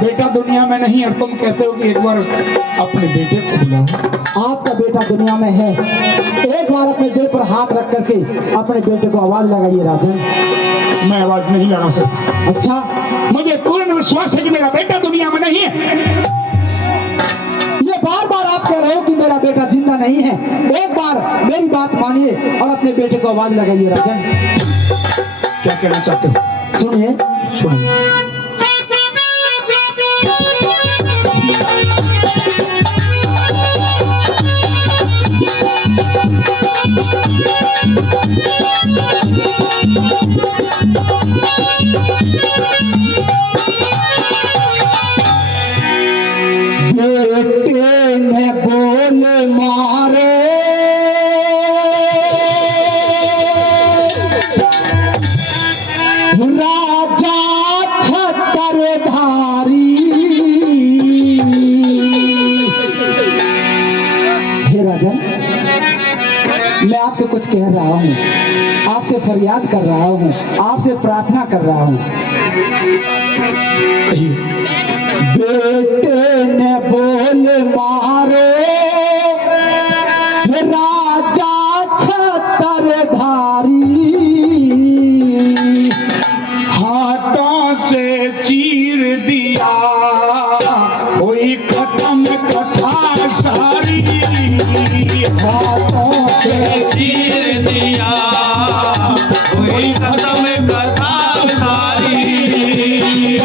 बेटा दुनिया में नहीं और तुम कहते हो कि एक बार अपने बेटे को बुलाओ। आपका बेटा दुनिया में है, एक बार अपने दिल पर हाथ रख करके अपने बेटे को आवाज लगाइए राजन। मैं आवाज नहीं लगा सकता। अच्छा, मुझे पूर्ण विश्वास है कि मेरा बेटा दुनिया में नहीं है। ये बार बार आप कह रहे हो कि मेरा बेटा जिंदा नहीं है, एक बार मेरी बात मानिए और अपने बेटे को आवाज लगाइए राजन। क्या कहना चाहते हो? सुनिए सुनिए। बेटे ने बोल मारे राजा छत्रधारी। हे राजन, मैं आपसे कुछ कह रहा हूँ, आपसे फरियाद कर रहा हूँ, आपसे प्रार्थना कर रहा हूँ। बेटे ने बोल मारो राजा छत्रधारी, हाथों से चीर दिया कोई खत्म कथा सारी। हाथों से चीर दिया कोई खत्म कथा सारी।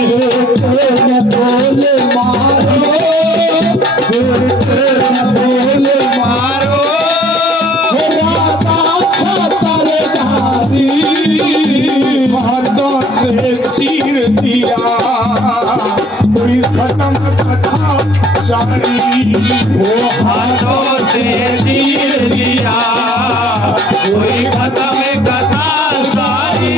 बेटे ने बोल मारो, बेटे ने बोल मारो राजा छत्रधारी। हाथों से चीर दिया कोई खत्म कथा सारी। वो हाथों से चीर दिया कोई खत्म कथा सारी।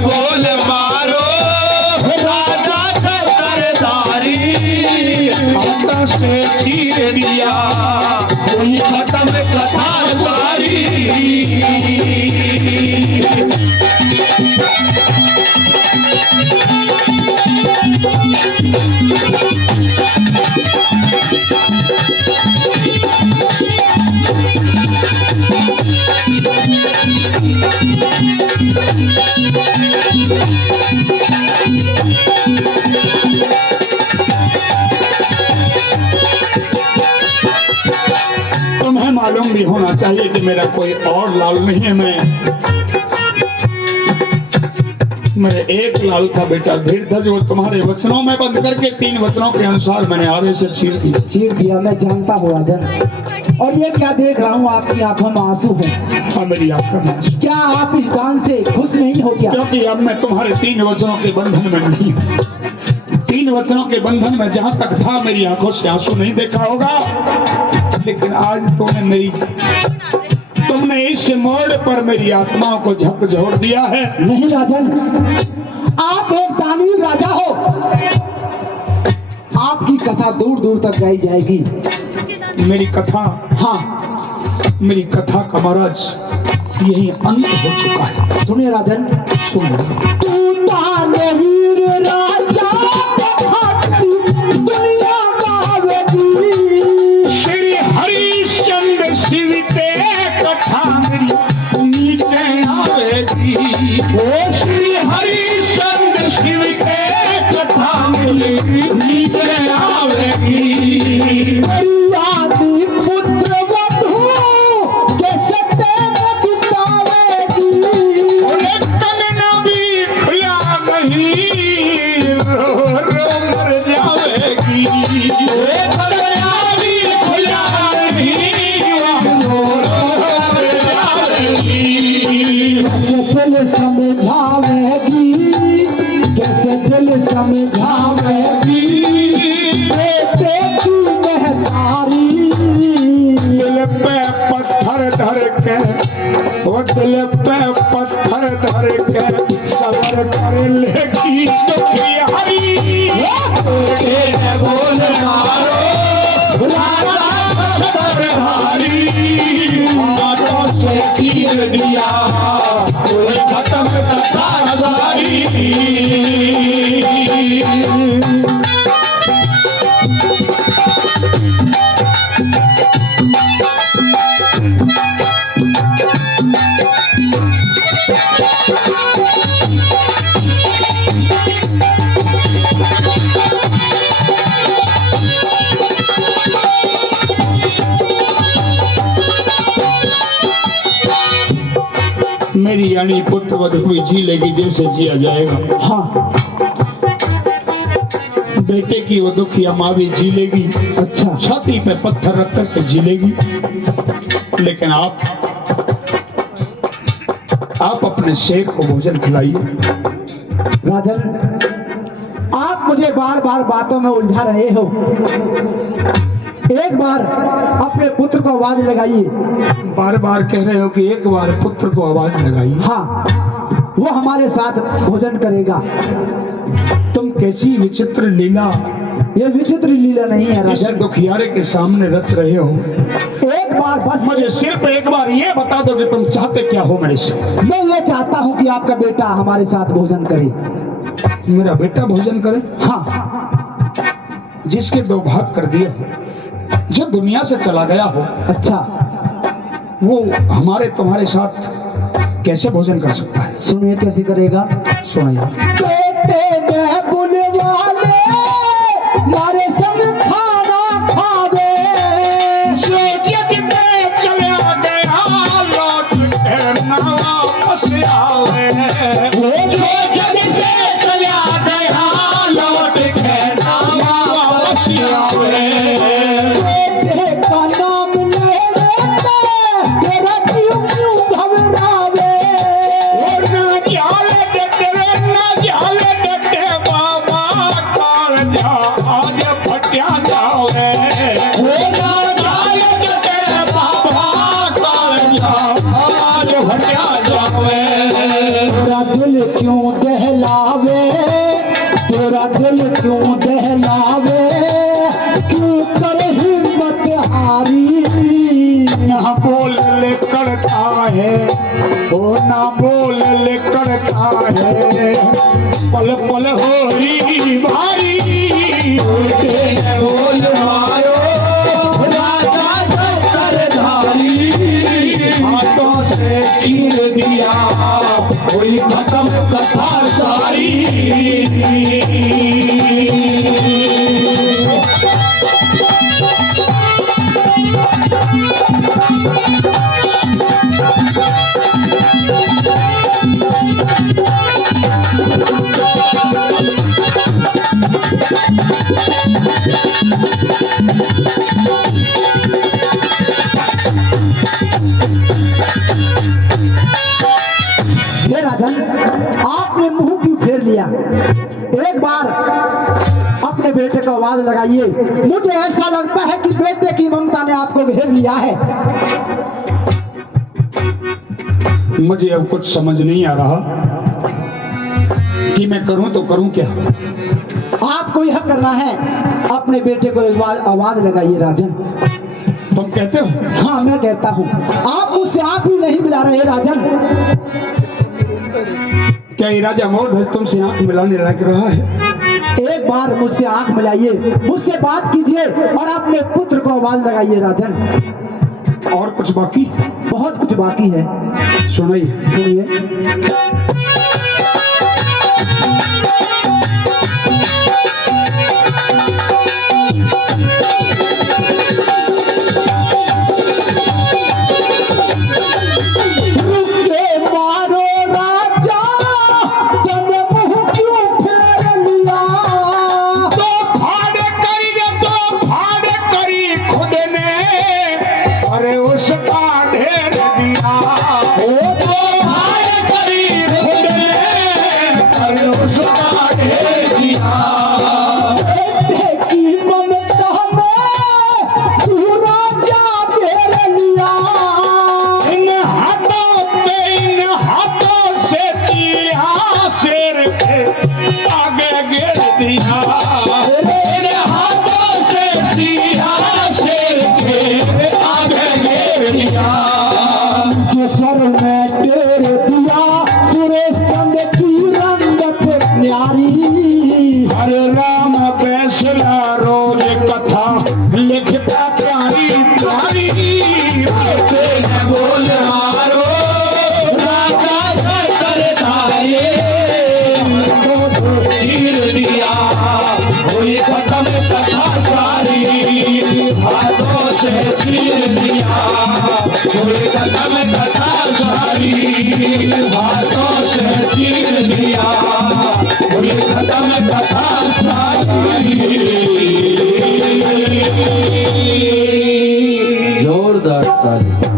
बोल मारो राजा छत्रधारी। हाथों से चीर दिया कोई खत्म कथा सारी। तुम्हें मालूम भी होना चाहिए कि मेरा कोई और लाल नहीं है। मेरे एक लाल का बेटा धीरधज, वो तुम्हारे वचनों में बंद करके 3 वचनों के अनुसार मैंने आगे से चीर दिया। मैं जानता हूँ राजन, और ये क्या देख रहा हूँ, आपकी आंखों में आंसू है। हाँ, मेरी आंखों में आंसू। क्या आप इस दान से खुश नहीं हो क्या? क्योंकि अब मैं तुम्हारे 3 वचनों के बंधन में नहीं हूँ। 3 वचनों के बंधन में जहां तक था मेरी आंखों से आंसू नहीं देखा होगा, लेकिन आज तूने मेरी तुमने इस मोड़ पर मेरी आत्माओं को झकझोर दिया है। नहीं राजन, आप एक दानवीर राजा हो, आपकी कथा दूर दूर तक गाई जाएगी। मेरी कथा, हाँ, मेरी कथा का महाराज यही अंत हो चुका है। सुनिए राजन, सुनो। तू दानवीर राजा दुनिया गावेगी, श्री हरिश्चंद्र शिव ते कथा मेरी नीचे आवेगी। ओ श्री हरिश्चंद्र शिव के कथा मेरी नीचे आवेगी। मर्यादी पुत्र वधू कैसे तेरे बितावेगी, कन्ना भी खुला नहीं, रो रो मर जावेगी। कन्या भी खुला नहीं, रो रो मर जावेगी। कैसे दिल समझावेगी, कैसे दिल समझावेगी, बेटे की महतारी। दिल पे पत्थर धर के, वो दिल पे पत्थर धर के सबर कर लेगी दुखियारी। बोल मारो राजा सतरधारी, हाथों से चीर दिया कोई खत्म कथा सारी। मेरी यानी पुत्र वध हुई जी लेगी जैसे जिया जाएगा। हाँ, बेटे की वो दुखिया माँ भी जी लेगी, अच्छा, छाती पे पत्थर रख करके जी लेगी। लेकिन आप अपने शेर को भोजन खिलाइए। राजन, आप मुझे बार बार बातों में उलझा रहे हो। एक बार अपने पुत्र को आवाज लगाइए। बार बार कह रहे हो कि एक बार पुत्र को आवाज लगाइए। हाँ, वो हमारे साथ भोजन करेगा। तुम कैसी विचित्र लीला, ये विचित्र लीला नहीं है इस राजन। दुखियारे के सामने रच रहे हो। एक बार बस मुझे सिर्फ एक बार ये बता दो कि तुम चाहते क्या हो मेरे से। मैं ये चाहता हूँ कि आपका बेटा हमारे साथ भोजन करे। मेरा बेटा भोजन करे? हाँ, जिसके दो भाग कर दिए हो, जो दुनिया से चला गया हो, अच्छा, वो हमारे तुम्हारे साथ कैसे भोजन कर सकता है? सुनिए कैसे करेगा। सुनाइए। बेटे महबूल वाले मारे संग खाना खावे, जो जग में चला गया लौट के ना वापस आवे। जो जग से चला गया लौट के ना वापस आवे। बेटे का नाम लेने पे तेरा जीव क्यों घबरावे, ना जाले डटे बाबा काल जा आज फटिया जावे। ना जाए डटे बाबा काल जा आज भटिया जावे। तेरा दिल क्यों दहलावे, तेरा दिल क्यों दहलावे, क्यों कर हिम्मत हारी। ना बोल ले करता है, वो ना बोल ले करता है, पल पल हो रही भारी। बोल मारो राजा सतरधारी, हाथों से चीर दिया कोई खत्म कथा सारी। हे राजन, आपने मुंह क्यों फेर लिया? एक बार अपने बेटे को आवाज लगाइए। मुझे ऐसा लगता है कि बेटे की ममता ने आपको घेर लिया है। मुझे अब कुछ समझ नहीं आ रहा कि मैं करूं तो करूं क्या। आपको यह करना है, अपने बेटे को एक बार आवाज लगाइए राजन। तुम कहते हो? हाँ मैं कहता हूँ, आप मुझसे आप ही नहीं मिला रहे राजन। क्या ये राजा मोर तुमसे आंख मिलाने लग रहा है? एक बार मुझसे आंख मिलाइए, मुझसे बात कीजिए और अपने पुत्र को आवाज लगाइए राजन। और कुछ बाकी? बहुत कुछ बाकी है, सुनाइए। सुनिए। हाथों से चीर दिया, खत्म कथा सारी। जोरदार ताली।